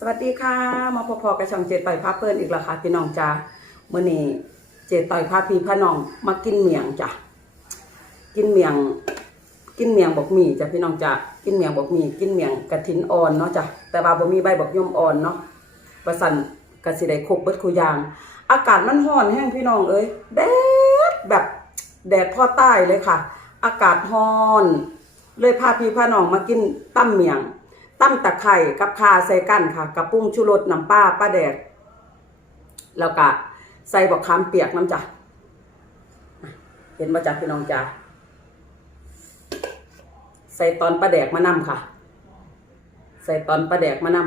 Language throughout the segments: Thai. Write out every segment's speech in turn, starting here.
สวัสดีค่ะ มาพอๆกับช่องเจต่อยพาเพิ่นอีกแล้วค่ะพี่น้องจ้าเมื้อนี้เจต่อยพาพี่พาน้องมากินเมียงจ้ะกินเมียง กินเมียงบอกหมี่จ้ะพี่น้องจ้ากินเมียงบอกหมี่กินเมียงกระถินอ่อนเนาะจ้ะแต่ว่าบ่มีใบบอกยมอ่อนเนาะประสันกะสิได้ครบเบิดคุยาง อากาศมันร้อนแห้งพี่น้องเอ้ยแดดแบบแดดพ่อใต้เลยค่ะ อากาศร้อน เลยพาพี่พาน้องมากินตั้มเมียง ตั้มตะไคร่กับคาใส่กันค่ะกับปุ้งชูรสน้ำปลาป้าแดกแล้วก็ใส่บักคามเปียกน้ำจ้ะเห็นมาจากพี่น้องจ้ะใส่ตอนปลาแดกมานำค่ะ ใส่ตอนปลาแดกมาน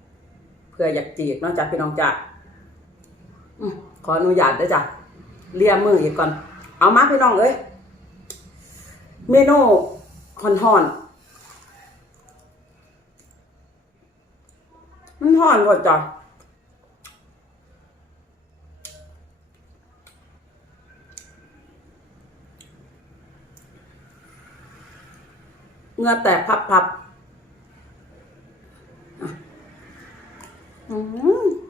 ำเพื่ออยากจีบเนาะจ้ะพี่น้องจ้ะขออนุญาตด้วยจ้ะเลียมืออีกก่อน เอามาพี่น้องเอ้ยเมนูห่อนๆ มันห่อนกว่าจ้ะเหงือแตกพับพับอืม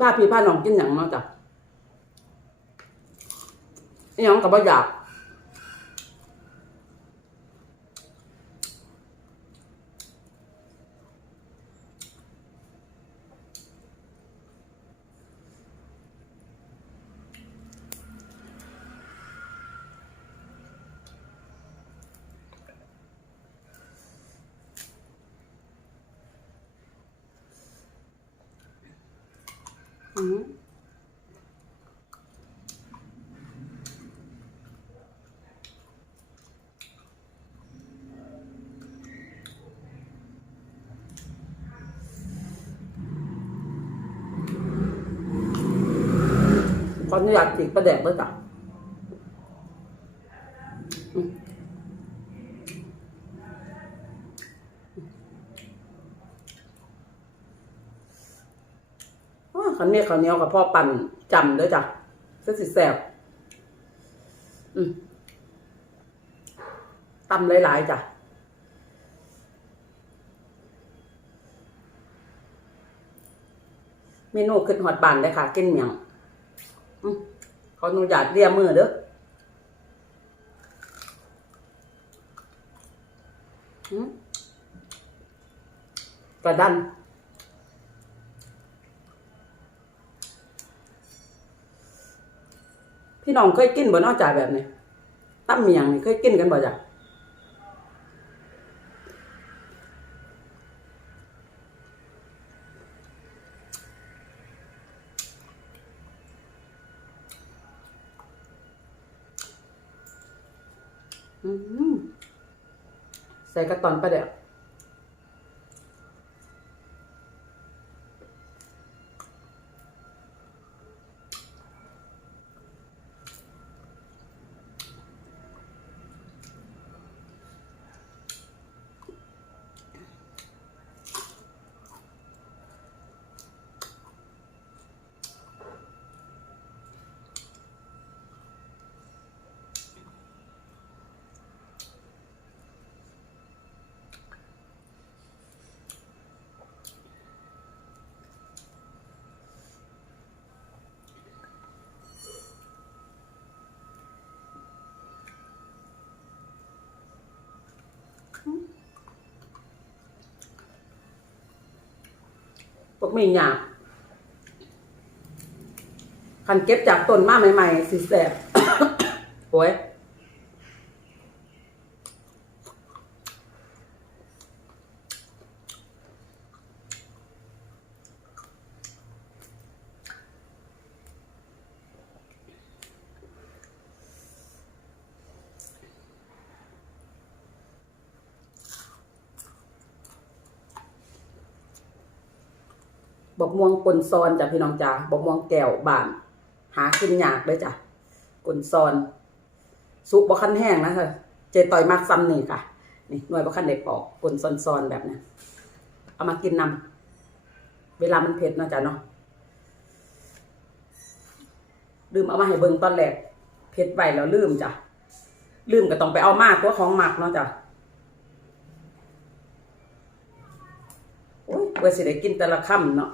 ผ้าพี่พาน้องกินอย่างเนาะจ้ะอหยังกับบ่อยาก ขออนุญาตจิกประแดกด้วยจ้ะอืมอ้าว ขันเมียข้าวเหนียวกับพ่อปั่นจำด้วยจ้ะก็สิแสบอืมตำหลายๆจ้ะเมนูขึ้นหอดบานได้ค่ะกินเมียงอืมขออนุญาตเรียมือเด้ออืมกระดัน พี่น้องเคยกินบ่นอกจากแบบนี้ตั้มเมียงนี่เคยกินกันบ่จ้ะใส่กระตอนปลาเดี๋ยว พวกมีหยาบคันเก็บจากต้นมาใหม่ๆสิแสบโอ้ย บกม่วงปนซอนจ้ะพี่น้องจ้าบกม่วงแก้วบาน หาขึ้นยากเลยจ้ะปนซอน ซุปบะคันแห้งนะคะเจต่อยมักซ้ำนี่ค่ะนี่หน่วยบะคันเด็กปอกปนซอนๆแบบนั้เอามากินนำเวลามันเผ็ดนะจ้ะเนาะลืมเอามาให้เบิ่งตอนแรกเผ็ดไว้แล้วลืมจ้ะลืมก็ต้องไปเอามาตัวของหมักเนาะจ้ะโอ้ยเพื่อสิได้กินแต่ละคำเนาะ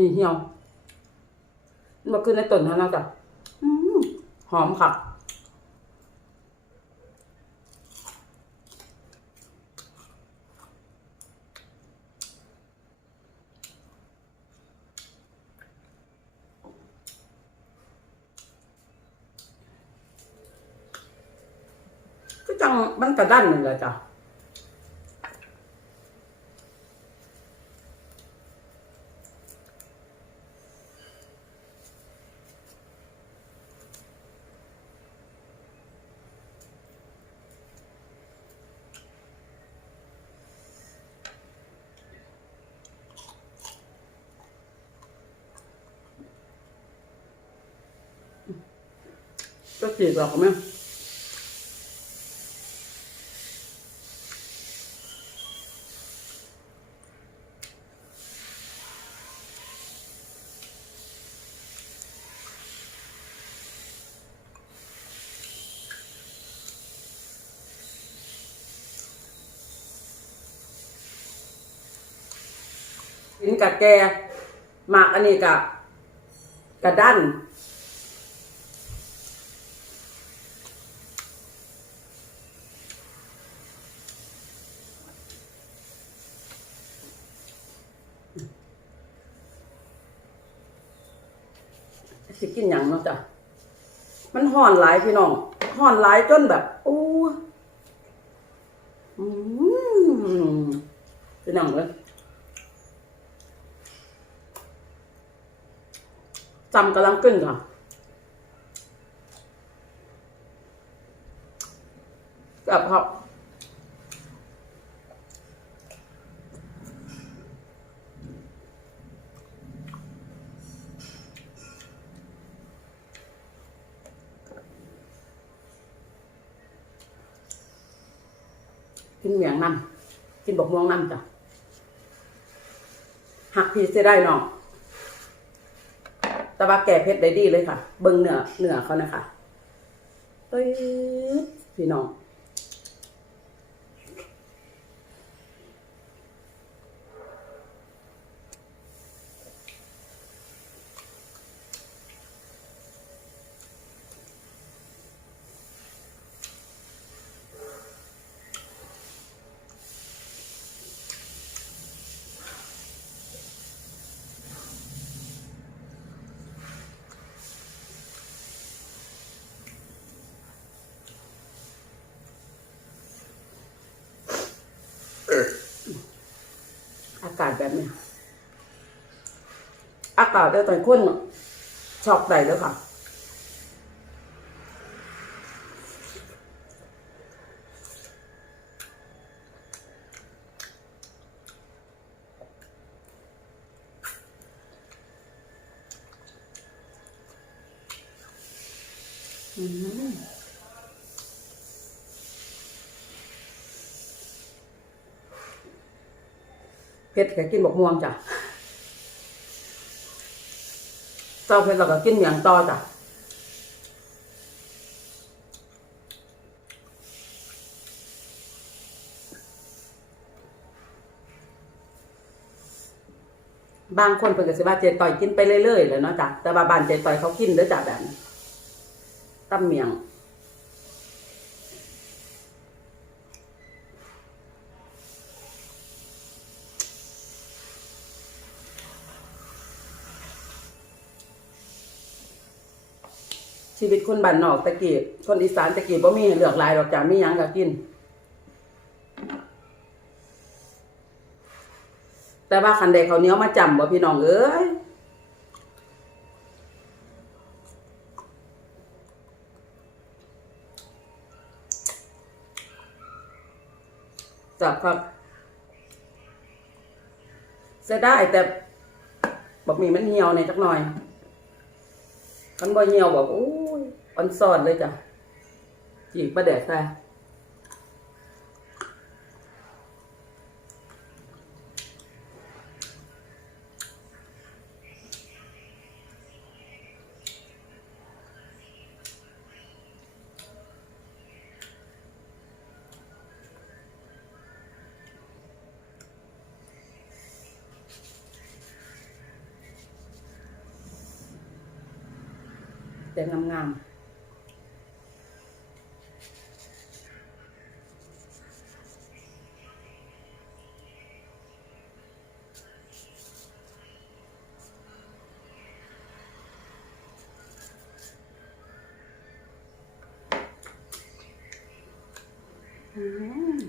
มี เหี่ยวมาขึ้นในต้นเท่านั้นจ้ะหอมค่ะก็จังมันกระด้านนี่แหละจ้ะ ก็จีบหรอกมั้ยกินกับแกหมากอันนี้กับกระดั้นสิกินหยังเนาะจ้ะ มัน ห่อนหลายพี่น้องห่อนหลายจนแบบโอ้อืมพี่น้องเลยจำกำลังขึ้นค่ะกับเขา กินเหมียงน้ำกินบกม่วงนำจ้ะหักพีเสียได้เนาะแต่ว่าแก่เพชรได้ดีเลยค่ะ เบิ้งเนื้อเนื้อเขานะคะตึ๊ดพี่น้องากาศแบบนี้ อากาศได้ตอนคนช็อกได้แล้วค่ะอืม เพชรก็กินบกม่วงจ้ะเจ้าเพชรเราก็กินเหมียงต่อจ้ะบางคนเพิ่นก็สิว่าเจต่อยกินไปเรื่อยๆแหล้วเนาะจ้ะแต่ว่าบ้านเจต่อยเขากินเด้อจ้ะแบบนี้ตั้มเมียง ชีวิตคนบ้านนอกตะกี้คนอีสานตะกี้บ่มีให้เลือกหลายดอกจ้ะมีหยังก็กิน แต่ว่าคันใดเขาวเหนี้ยวมาจำบ่พี่น้องเอ้ยจับครับเสียได้แต่บอกมีมันเหี่ยวในอยจักหน่อยคันบ่เหี่ยวบอกโอ้ ออนซอนเลยจ้ะจีกประเด็ดแต่แต่งามๆ อืม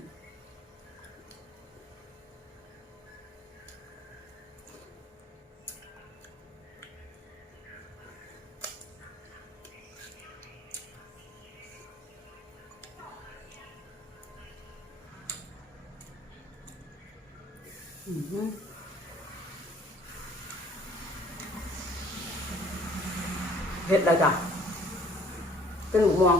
อืมเผ็ดแล้วจ้ะเป็นหมูม่วง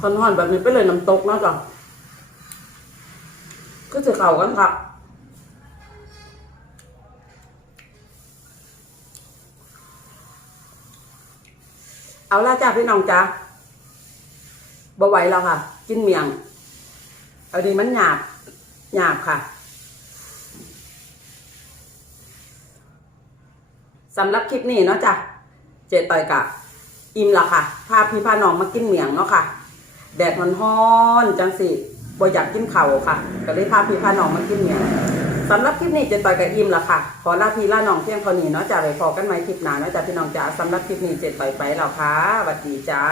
คอนห่อนแบบนี้ไปเลยน้ำตกเนาะจ้ะก็จะเข่ากันค่ะเอาละจ้าพี่น้องจ้าบ่ไหวแล้วค่ะ กินเมียง เอาดีมันหยาบหยาบค่ะสำหรับคลิปนี้เนาะจ้ะเจต่อยกะ อิ่มละค่ะ พาพี่พาน้องมากินเมียงเนาะค่ะ แดดมันฮ้อนๆจังสิบ่อยากกินเข่าค่ะ ก็เลยพาพี่พาน้องมากินเนี่ยสำหรับคลิปนี้จะต่อยกับอิ่มละค่ะ ขอลาพี่ลาน้องเพียงเท่านี้เนาะจ้าไปพอกันไหมคลิปหน้าเนาะจ้าพี่น้องจ้าสำหรับคลิปนี้เจต่อยไปแล้วค่ะสวัสดีจ้า